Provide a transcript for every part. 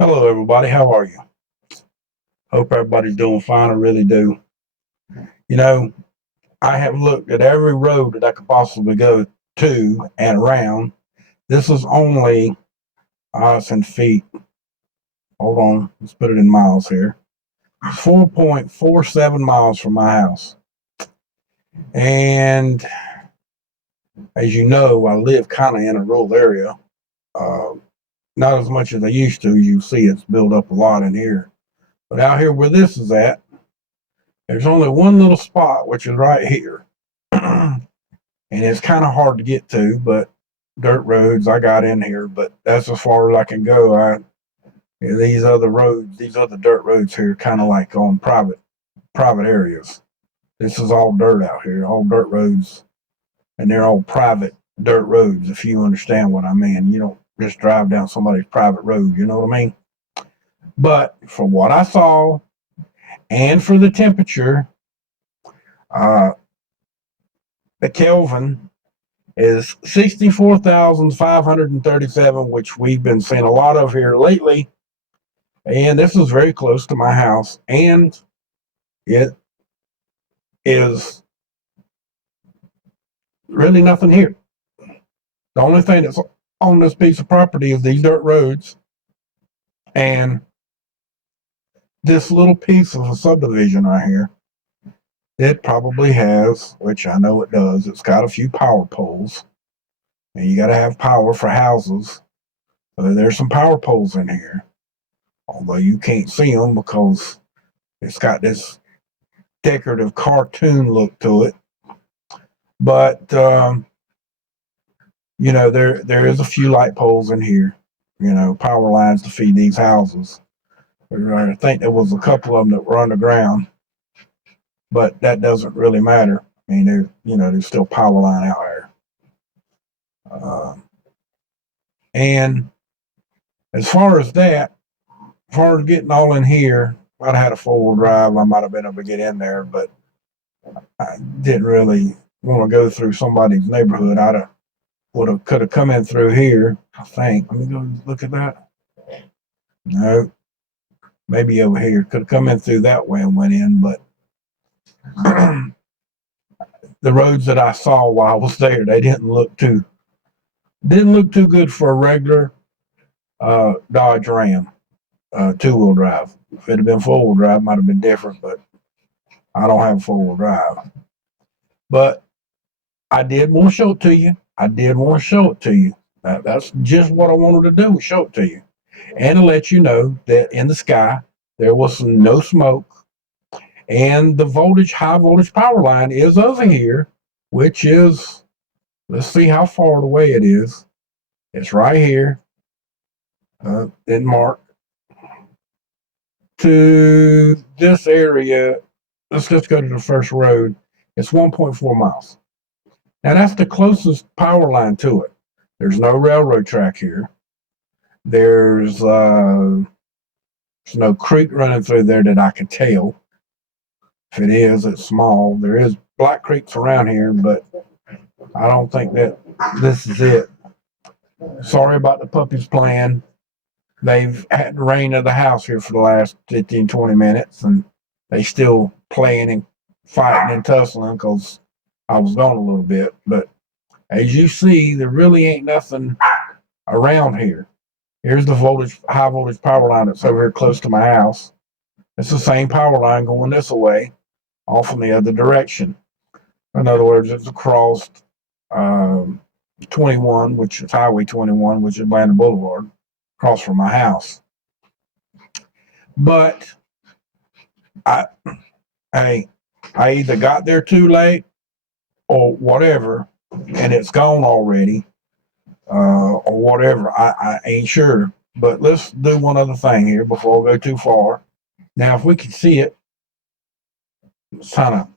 Hello, everybody. How are you? Hope everybody's doing fine. I really do. You know, I have looked at every road that I could possibly go to and around. This is only, it's in feet. Hold on. Let's put it in miles here. 4.47 miles from my house. And as you know, I live kind of in a rural area. Uh, Not as much as I used to. You see, it's built up a lot in here. But out here where this is at, there's only one little spot, which is right here. And it's kind of hard to get to, but dirt roads I got in here, but that's as far as I can go. These other roads, these other dirt roads here, kind of like on private areas. This is all dirt out here, all dirt roads, and they're all private dirt roads. If you understand what I mean, you don't just drive down somebody's private road. You know what I mean? But for what I saw, and for the temperature, uh, the Kelvin is 64,537, which we've been seeing a lot of here lately. And this is very close to my house. And it is really nothing here. The only thing that's on this piece of property is these dirt roads and this little piece of a subdivision right here. It probably has, which I know it does, it's got a few power poles. And you got to have power for houses. So there's some power poles in here. Although you can't see them because it's got this decorative cartoon look to it. But there is a few light poles in here. Power lines to feed these houses. I think there was a couple of them that were underground, but that doesn't really matter. I mean, there's still power line out there. And as far as that, as far as getting all in here, if I'd had a 4-wheel drive, I might have been able to get in there, but I didn't really want to go through somebody's neighborhood. Could have come in through here. I think. Let me go look at that. No, maybe over here. Could have come in through that way and went in, but the roads that I saw while I was there, they didn't look too good for a regular Dodge Ram 2-wheel drive. If it had been 4-wheel drive, it might have been different, but I don't have a 4-wheel drive. But I did want to show it to you. That's just what I wanted to do, show it to you. And to let you know that in the sky, there was no smoke. And the high voltage power line is over here, which is, let's see how far away it is. It's right here in Mark to this area. Let's just go to the first road. It's 1.4 miles. Now that's the closest power line to it. There's no railroad track here. There's no creek running through there that I can tell. If it is, it's small. There is black creeks around here, but I don't think that this is it. Sorry about the puppies playing. They've had the rain of the house here for the last 15, 20 minutes, and they still playing and fighting and tussling because I was gone a little bit. But as you see, there really ain't nothing around here. Here's the high voltage power line that's over here close to my house. It's the same power line going this way, off in the other direction. In other words, it's across 21, which is Highway 21, which is Atlanta Boulevard, across from my house. But I either got there too late or whatever, and it's gone already, or whatever. I ain't sure. But let's do one other thing here before we go too far. Now, if we can see it, it's kind of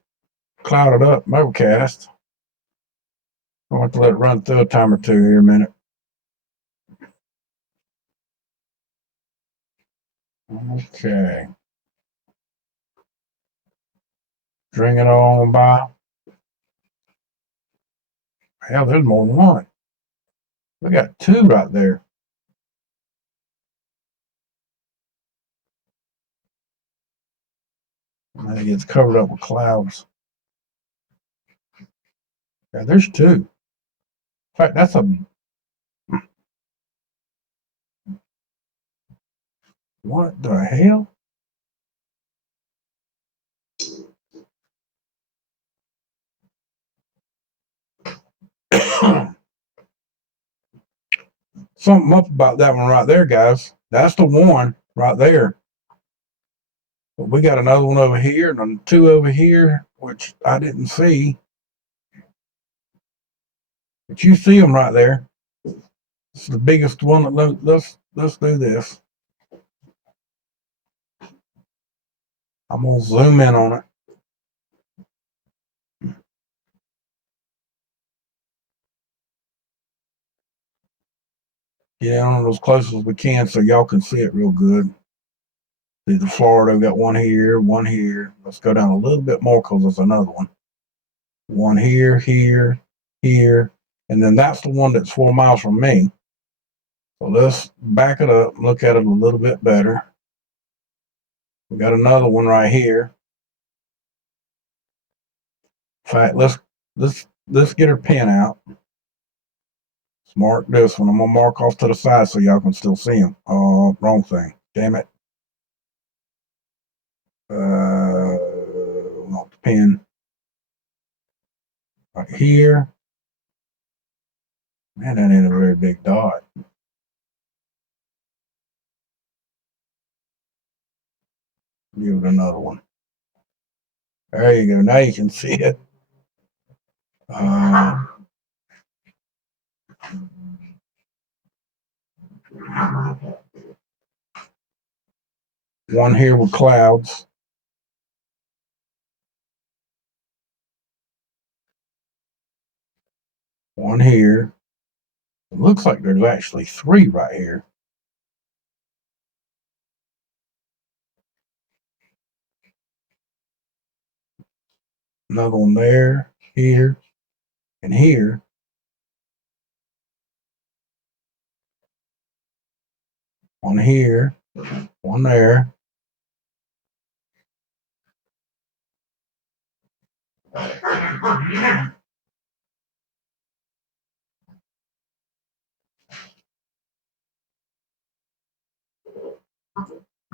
clouded up, overcast. I want to let it run through a time or two here a minute. Okay. Bring it on by. Hell, there's more than one. We got two right there. And it gets covered up with clouds. Yeah, there's two. In fact, that's a... What the hell? Something up about that one right there, guys. That's the one right there. But we got another one over here and two over here, which I didn't see. But you see them right there. It's the biggest one. Let's do this. I'm gonna zoom in on it. Get on it as close as we can so y'all can see it real good. See the Florida, we got one here, one here. Let's go down a little bit more because there's another one. One here, here, here, and then that's the one that's 4 miles from me. So let's back it up, look at it a little bit better. We got another one right here. In fact, let's get her pen out. Let's mark this one. I'm gonna mark off to the side so y'all can still see them. Oh, wrong thing. Damn it. Want the pen right here. Man, that ain't a very big dot. Give it another one. There you go. Now you can see it. One here with clouds. One here. It looks like there's actually three right here. Another one there, here, and here. One here, one there.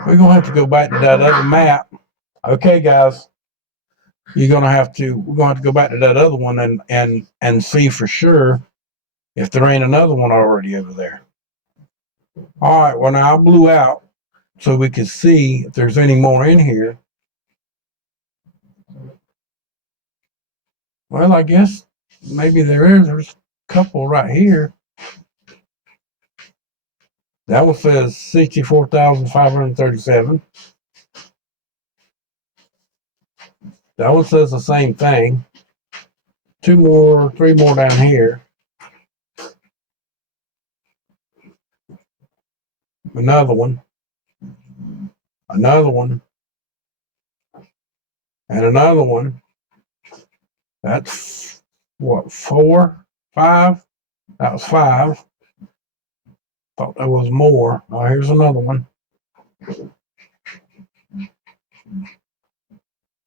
We're gonna have to go back to that other map. Okay, guys. We're gonna have to go back to that other one and see for sure if there ain't another one already over there. All right, well now I blew out so we could see if there's any more in here. Well, I guess maybe there is. There's a couple right here. That one says 64,537. That one says the same thing. Three more down here. Another one, and another one. That's what, 4, 5? That was 5. Thought there was more. Oh, here's another one.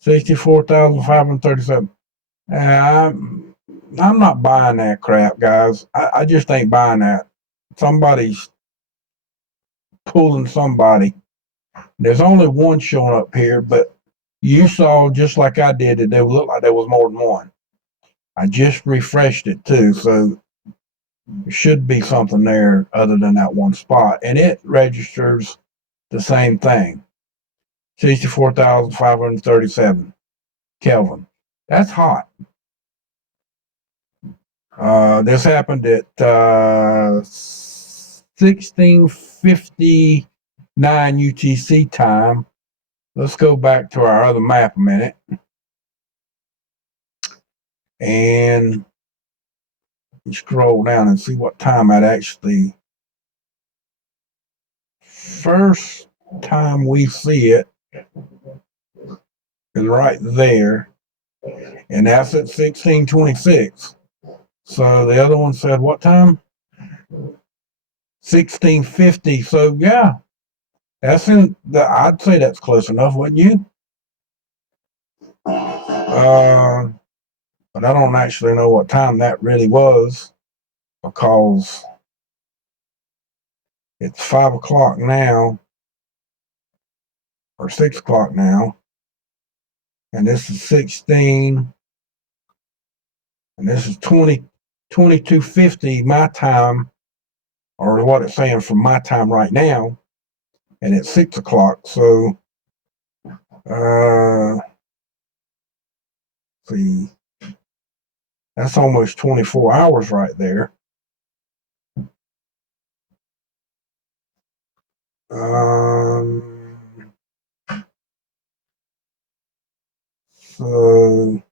64,537. I'm not buying that crap, guys. I just ain't buying that. Somebody's pulling somebody. There's only one showing up here, but you saw just like I did that they looked like there was more than one. I just refreshed it too, so there should be something there other than that one spot, and it registers the same thing. 64,537 Kelvin. That's hot. This happened at 16:59 UTC time. Let's go back to our other map a minute. And scroll down and see what time that actually... First time we see it is right there. And that's at 16:26. So the other one said what time? 16:50. So yeah, that's in the... I'd say that's close enough, wouldn't you? But I don't actually know what time that really was, because it's 5 o'clock now, or 6 o'clock now, and this is 16, and this is 22:50 my time, or what it's saying from my time right now, and it's 6 o'clock. So, see, that's almost 24 hours right there. So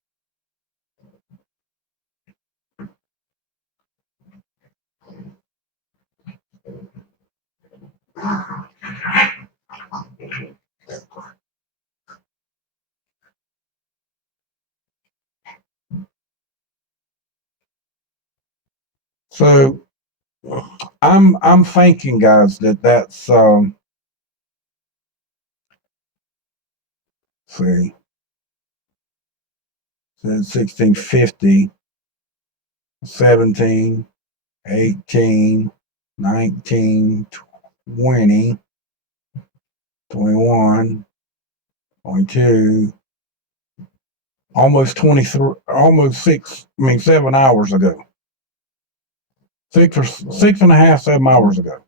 So I'm thinking, guys, that's see, says 1650, 17, 18, 19, 20, 21, 22, almost 23, almost 7 hours ago. 6.5, 7 hours ago.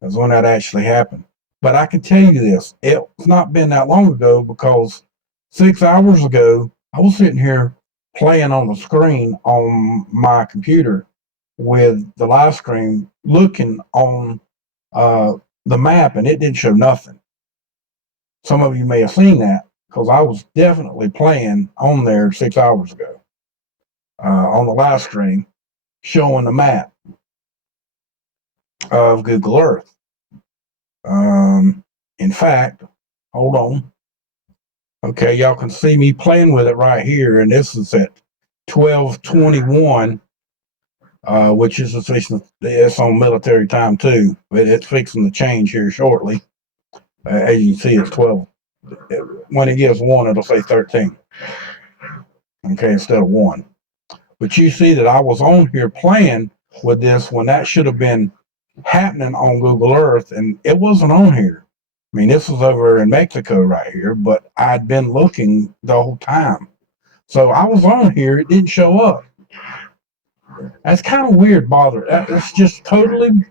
That's when that actually happened. But I can tell you this, it's not been that long ago, because 6 hours ago, I was sitting here playing on the screen on my computer with the live stream, looking on the map, and it didn't show nothing. Some of you may have seen that, because I was definitely playing on there 6 hours ago on the live stream, showing the map of Google Earth. In fact, hold on. Okay, y'all can see me playing with it right here, and this is at 12:21, which is it's on military time too, but it's fixing to change here shortly. As you see, it's 12. When it gives 1, it'll say 13. Okay, instead of 1. But you see that I was on here playing with this when that should have been happening on Google Earth, and it wasn't on here. I mean, this was over in Mexico right here, but I'd been looking the whole time. So I was on here, it didn't show up. That's kind of weird, It's just totally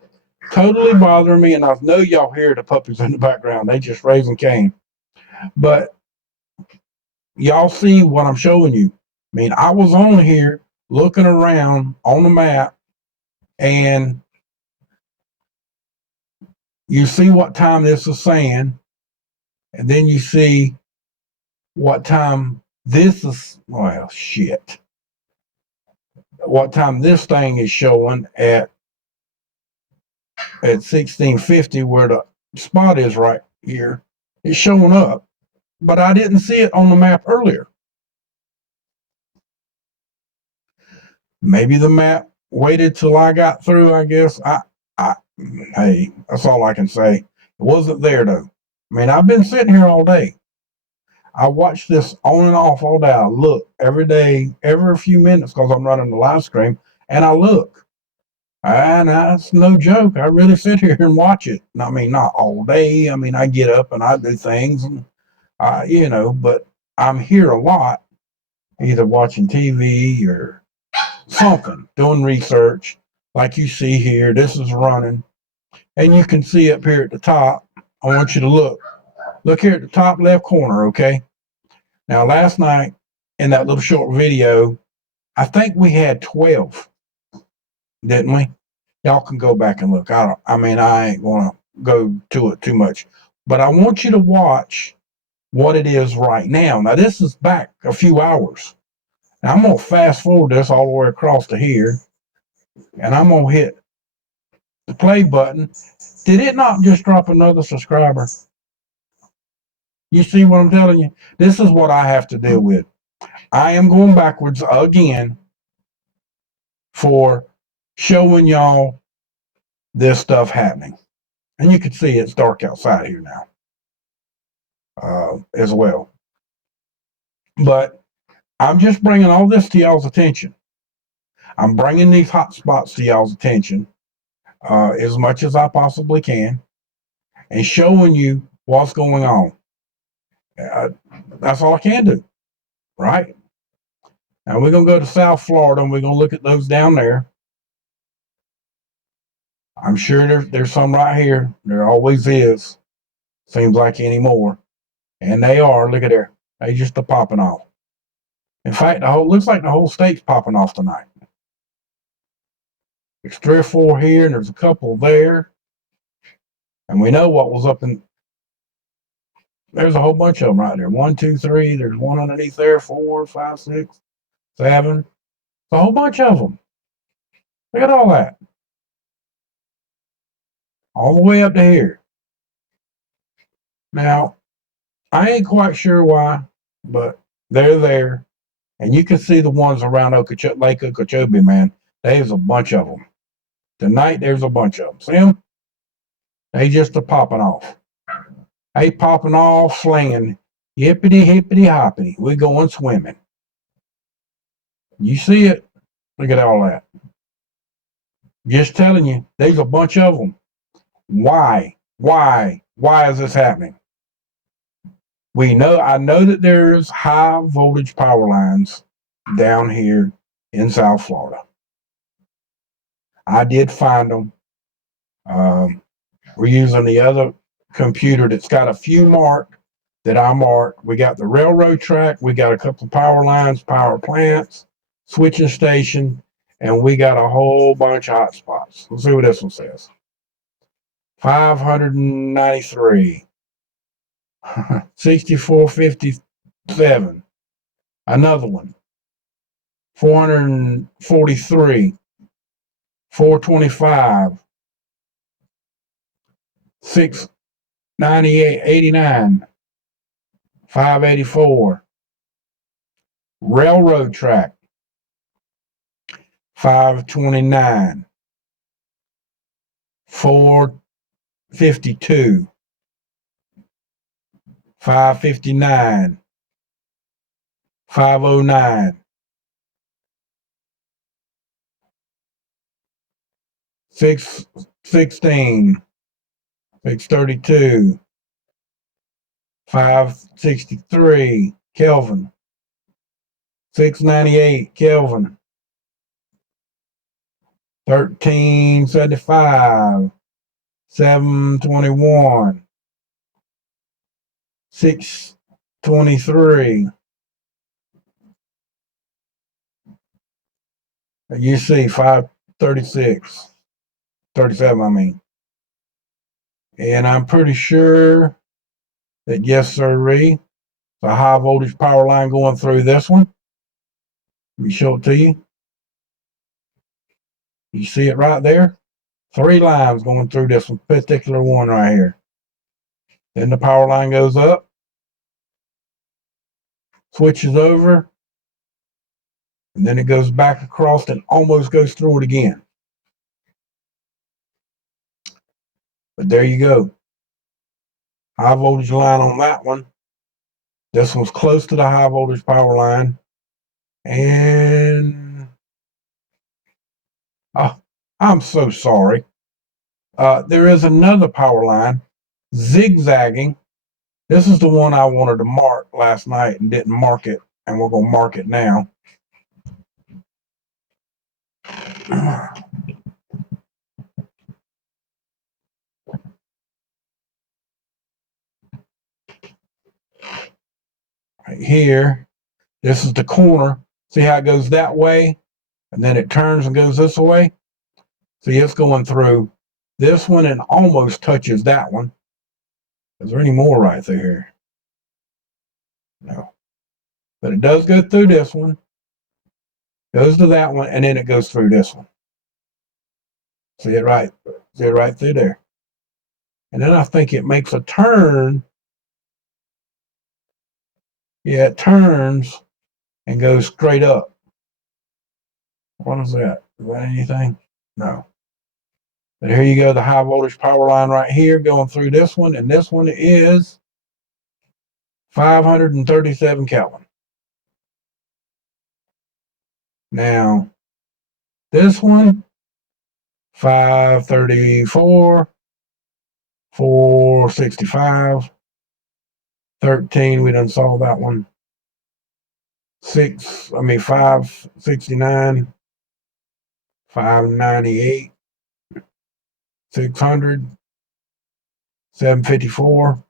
bothering me, and I know y'all hear the puppies in the background. They just raising Cain. But y'all see what I'm showing you. I mean, I was on here looking around on the map, and you see what time this is saying, and then you see what time this is, well, shit. What time this thing is showing at 1650, where the spot is right here. It's showing up, but I didn't see it on the map earlier. Maybe the map waited till I got through, I guess. Hey, that's all I can say. It wasn't there though. I mean, I've been sitting here all day. I watch this on and off all day. I look every day, every few minutes, because I'm running the live stream, and I look. And that's no joke. I really sit here and watch it. I mean, not all day. I mean, I get up and I do things, and but I'm here a lot, either watching TV or something, doing research. Like you see here, this is running, and you can see up here at the top. I want you to look. Look here at the top left corner, okay? Now, last night in that little short video, I think we had 12, didn't we? Y'all can go back and look. I ain't gonna go to it too much, but I want you to watch what it is right now. Now, this is back a few hours. Now, I'm gonna fast forward this all the way across to here, and I'm gonna hit the play button. Did it not just drop another subscriber? You see what I'm telling you? This is what I have to deal with. I am going backwards again for showing y'all this stuff happening. And you can see it's dark outside here now as well. But I'm just bringing all this to y'all's attention. I'm bringing these hot spots to y'all's attention as much as I possibly can and showing you what's going on. That's all I can do, right? Now we're going to go to South Florida and we're going to look at those down there. I'm sure there's some right here. There always is. Seems like anymore. And they are. Look at there. They just are popping off. In fact, looks like the whole state's popping off tonight. There's 3 or 4 here, and there's a couple there. And we know what was up in. There's a whole bunch of them right there. 1, 2, 3. There's one underneath there. 4, 5, 6, 7. It's a whole bunch of them. Look at all that. All the way up to here. Now, I ain't quite sure why, but they're there. And you can see the ones around Lake Okeechobee, man. There's a bunch of them. Tonight, there's a bunch of them. See them? They just are popping off. They popping off, slinging. Hippity, hippity, hoppity. We're going swimming. You see it? Look at all that. Just telling you, there's a bunch of them. Why? Why is this happening? I know that there's high voltage power lines down here in South Florida. I did find them. We're using the other computer that's got a few marked that I marked. We got the railroad track. We got a couple of power lines, power plants, switching station, and we got a whole bunch of hot spots. Let's see what this one says. 593. 6457. Another one. 443. 425. 698. 89. 584. Railroad track. 529. 452. 559. 509. 616. 632. 563 Kelvin. 698 Kelvin. 1375. 721. 623. You see 536. 37, I mean. And I'm pretty sure that, yes, sirree, the high voltage power line going through this one. Let me show it to you. You see it right there? 3 lines going through this one, particular one right here. Then the power line goes up, switches over, and then it goes back across and almost goes through it again. But there you go. High voltage line on that one. This one's close to the high voltage power line. And I'm so sorry. There is another power line zigzagging. This is the one I wanted to mark last night and didn't mark it, and we're going to mark it now. Right here, this is the corner. See how it goes that way, and then it turns and goes this way? See, it's going through this one and almost touches that one. Is there any more right through here? No. But it does go through this one, goes to that one, and then it goes through this one. See it right through there. And then I think it makes a turn. Yeah, it turns and goes straight up. What is that? Is that anything? No. But here you go, the high voltage power line right here going through this one, and this one is 537 Kelvin. Now, this one, 534, 465, 13, we done saw that one. 569, 598, 600, 754.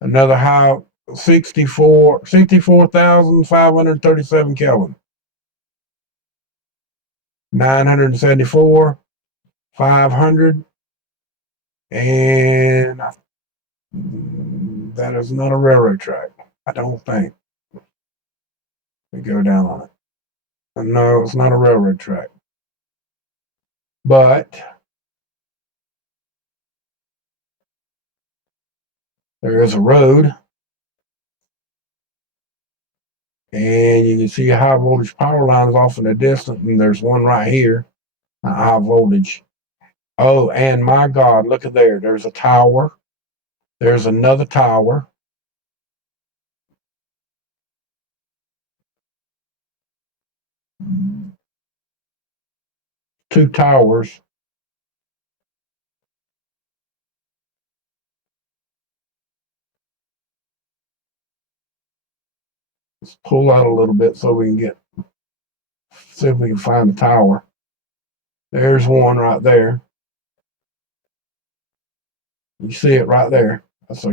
Another high, 64,537 Kelvin. 974, 500, and that is not a railroad track. I don't think. We go down on it. No, it's not a railroad track. But there is a road, and you can see a high voltage power lines off in the distance, and there's one right here, a high voltage. Oh, and my God, look at there. There's a tower. There's another tower. Two towers. Let's pull out a little bit so we can see if we can find the tower. There's one right there. You see it right there. That's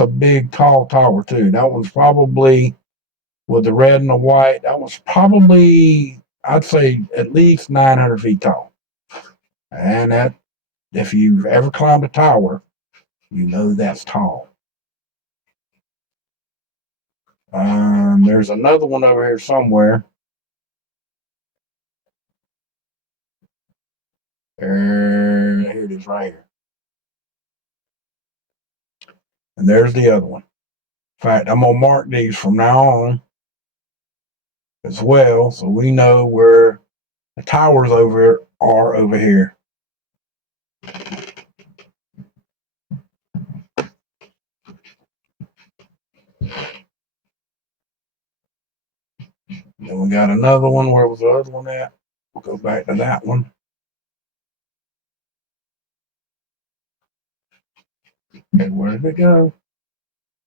a big, tall tower too. That one's probably, with the red and the white, that was probably, I'd say, at least 900 feet tall. And that, if you've ever climbed a tower, you know that's tall. There's another one over here somewhere. Here it is right here. And there's the other one. In fact, I'm going to mark these from now on as well, so we know where the towers are over here. Then we got another one. Where was the other one at? We'll go back to that one. Okay, where did it go?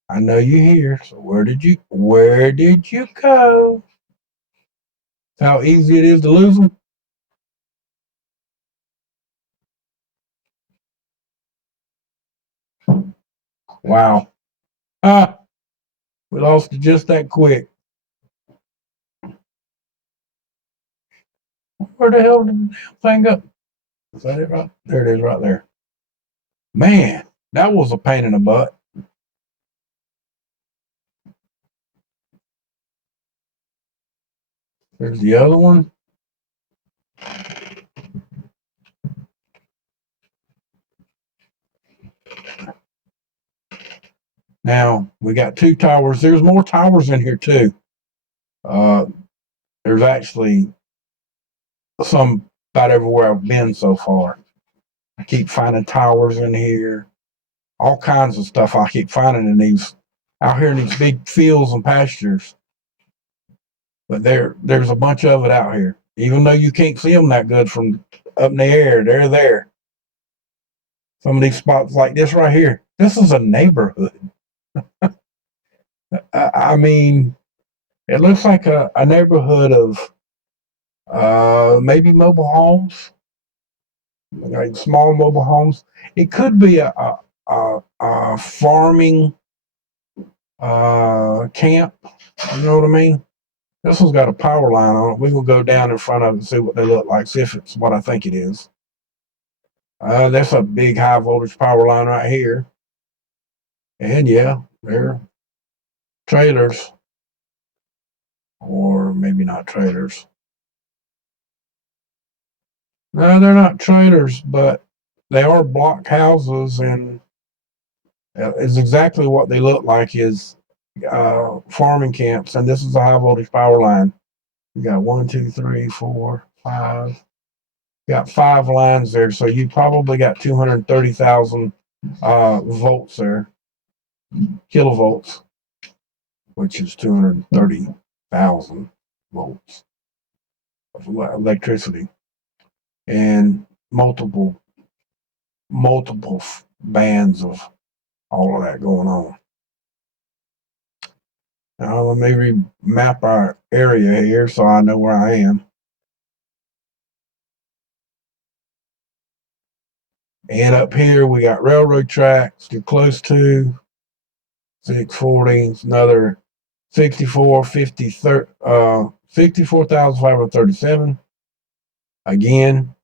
I know you're here, so where did you go? How easy it is to lose them? Wow. Ah, we lost it just that quick. Where the hell did the thing go? Is that it right? There it is right there. Man, that was a pain in the butt. There's the other one. Now, we got two towers. There's more towers in here, too. There's actually some about everywhere I've been so far. I keep finding towers in here. All kinds of stuff I keep finding out here in these big fields and pastures. But there's a bunch of it out here. Even though you can't see them that good from up in the air, they're there. Some of these spots like this right here. This is a neighborhood. I mean, it looks like a neighborhood of maybe mobile homes, like small mobile homes. It could be a farming camp. You know what I mean? This one's got a power line on it. We will go down in front of it and see what they look like, see if it's what I think it is. That's a big high voltage power line right here. And yeah, they're trailers. Or maybe not trailers. No, they're not trailers, but they are block houses, and it's exactly what they look like is farming camps. And this is a high voltage power line. You got 1, 2, 3, 4, 5. You got 5 lines there, so you probably got 230,000 volts there, kilovolts, which is 230,000. volts of electricity, and multiple bands of all of that going on. Now let me map our area here so I know where I am. And up here we got railroad tracks too close to 640, another 64,537. Again,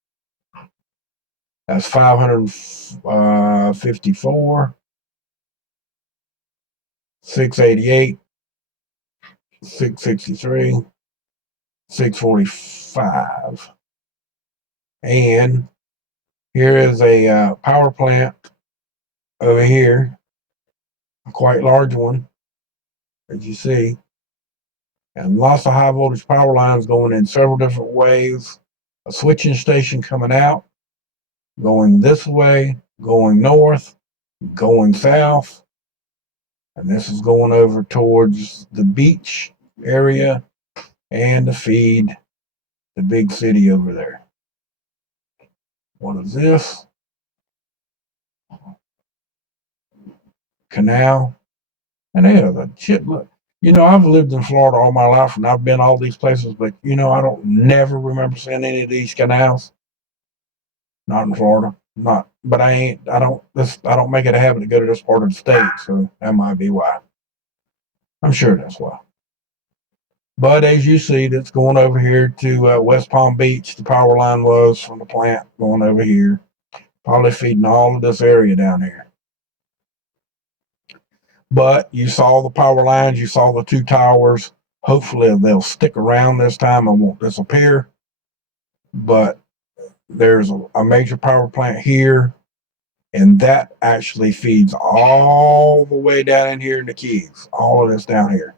that's 554, 688, 663, 645. And here is a power plant over here, a quite large one, as you see, and lots of high voltage power lines going in several different ways. A switching station coming out, going this way, going north, going south, and this is going over towards the beach area and to feed the big city over there. What is this? Canal. And they have a shit. Look, I've lived in Florida all my life, and I've been all these places, but I don't never remember seeing any of these canals. Not in Florida. Not, but I don't make it a habit to go to this part of the state, so that might be why. I'm sure that's why. But as you see, that's going over here to West Palm Beach. The power line was from the plant going over here, probably feeding all of this area down here. But you saw the power lines, you saw the two towers. Hopefully they'll stick around this time and won't disappear. But there's a major power plant here, and that actually feeds all the way down in here in the Keys. All of this down here.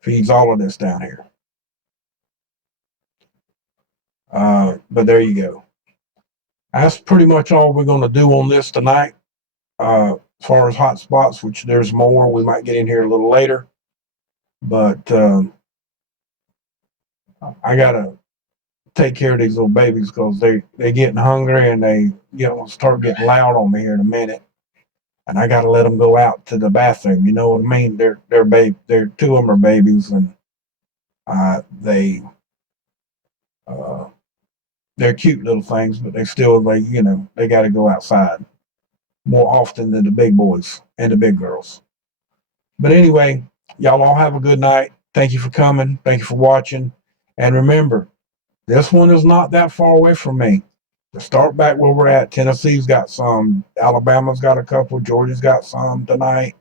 Feeds all of this down here. But there you go. That's pretty much all we're going to do on this tonight. As far as hot spots, which there's more, we might get in here a little later. But I got to take care of these little babies because they're getting hungry and they start getting loud on me here in a minute. And I got to let them go out to the bathroom. You know what I mean? They're two of them are babies, and they're cute little things, but they still they got to go outside more often than the big boys and the big girls. But anyway, y'all all have a good night. Thank you for coming. Thank you for watching. And remember, this one is not that far away from me. To start back where we're at, Tennessee's got some, Alabama's got a couple, Georgia's got some tonight.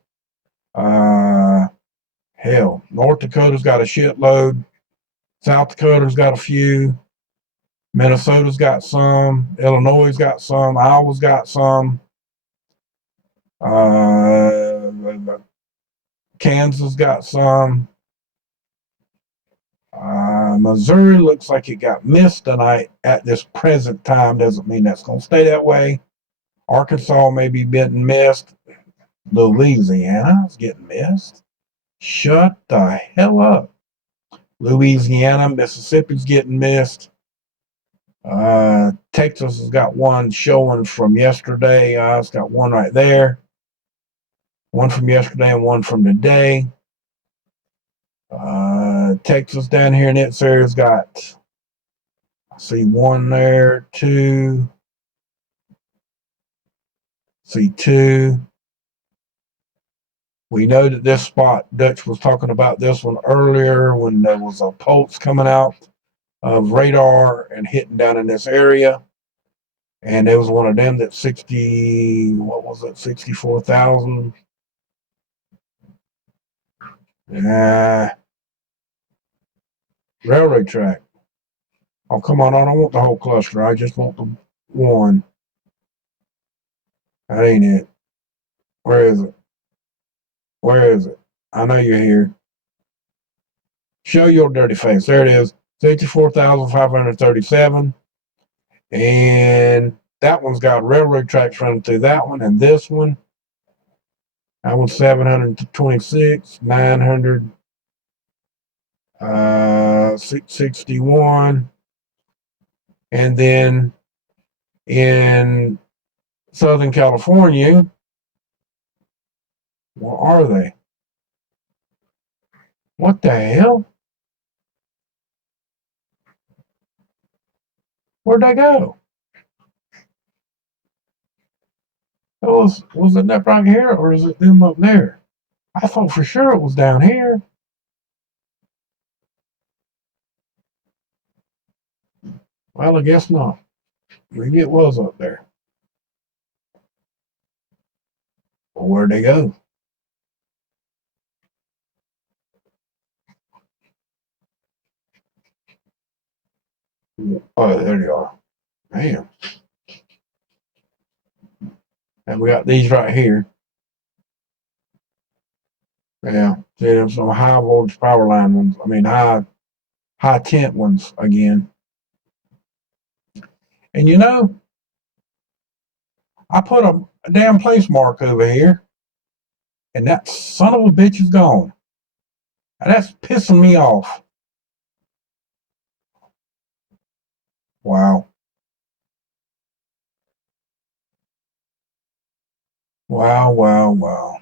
Hell, North Dakota's got a shitload. South Dakota's got a few. Minnesota's got some. Illinois got some. Iowa's got some. Kansas got some. Missouri looks like it got missed tonight at this present time. Doesn't mean that's going to stay that way. Arkansas may be getting missed. Louisiana's getting missed. Shut the hell up. Louisiana, Mississippi's getting missed. Texas has got one showing from yesterday. It's got one right there. One from yesterday and one from today. Texas down here in this area's got, I see one there, two. See two. We know that this spot, Dutch was talking about this one earlier when there was a pulse coming out of radar and hitting down in this area. And there was one of them that 64,000. Railroad track. Oh, come on. I don't want the whole cluster. I just want the one. That ain't it. Where is it? Where is it? I know you're here. Show your dirty face. There it is. 64,537. And that one's got railroad tracks running through that one. And this one, that one's 726, 900. 661. And then in Southern California, where are they? What the hell? Where'd they go? Was it that right here, or is it them up there? I thought for sure it was down here. Well, I guess not. Maybe it was up there. Well, where'd they go? Oh, there they are. Man. And we got these right here. Yeah. See, there's some high voltage power line ones. I mean, high tent ones again. And you know, I put a damn place mark over here, and that son of a bitch is gone. And that's pissing me off. Wow. Wow, wow, wow.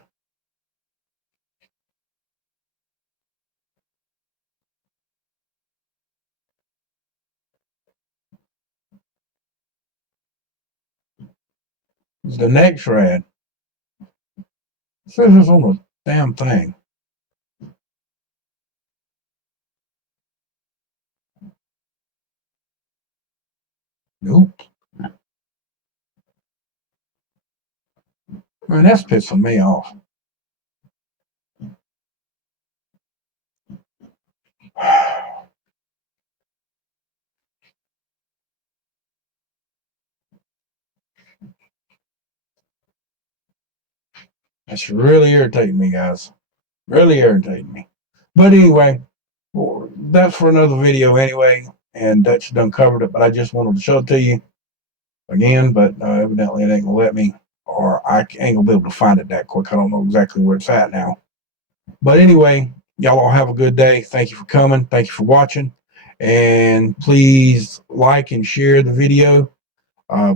It's the next rad. It says it's on the damn thing. Nope. Man, that's pissing me off. That's really irritating me, guys. Really irritating me. But anyway, that's for another video anyway, and Dutch done covered it, but I just wanted to show it to you again, but evidently it ain't gonna let me, or I ain't gonna be able to find it that quick. I don't know exactly where it's at now. But anyway, y'all all have a good day. Thank you for coming. Thank you for watching. And please like and share the video.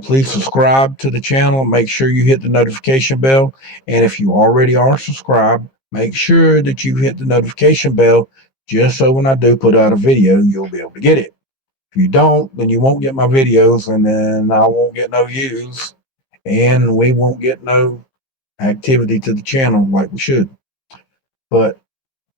Please subscribe to the channel. Make sure you hit the notification bell. And if you already are subscribed, make sure that you hit the notification bell just so when I do put out a video, you'll be able to get it. If you don't, then you won't get my videos, and then I won't get no views, and we won't get no activity to the channel like we should. But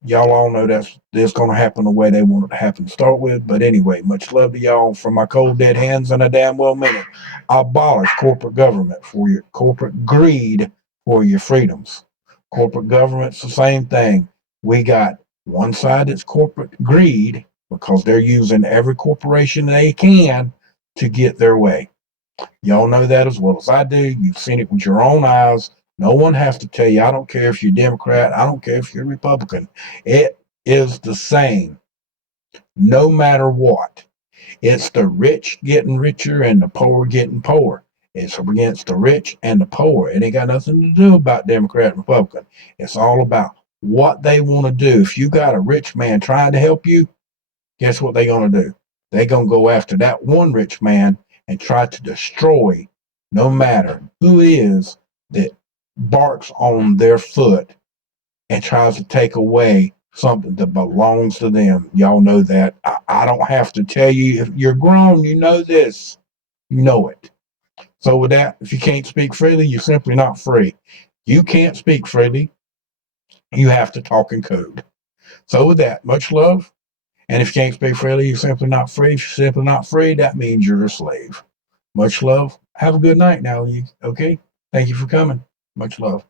y'all all know that's going to happen the way they want it to happen to start with. But anyway, much love to y'all from my cold dead hands, and a damn well minute. Abolish corporate government for your corporate greed for your freedoms. Corporate government's the same thing. We got one side that's corporate greed because they're using every corporation they can to get their way. Y'all know that as well as I do. You've seen it with your own eyes. No one has to tell you. I don't care if you're Democrat. I don't care if you're Republican. It is the same, no matter what. It's the rich getting richer and the poor getting poorer. It's against the rich and the poor. It ain't got nothing to do about Democrat and Republican. It's all about what they want to do. If you got a rich man trying to help you, guess what they're going to do? They're going to go after that one rich man and try to destroy no matter who is that barks on their foot and tries to take away something that belongs to them. Y'all know that. I don't have to tell you. If you're grown, you know this. You know it. So with that, if you can't speak freely, you're simply not free. You can't speak freely. You have to talk in code. So with that, much love. And if you can't speak freely, you're simply not free. If you're simply not free, that means you're a slave. Much love. Have a good night now, okay? Thank you for coming. Much love.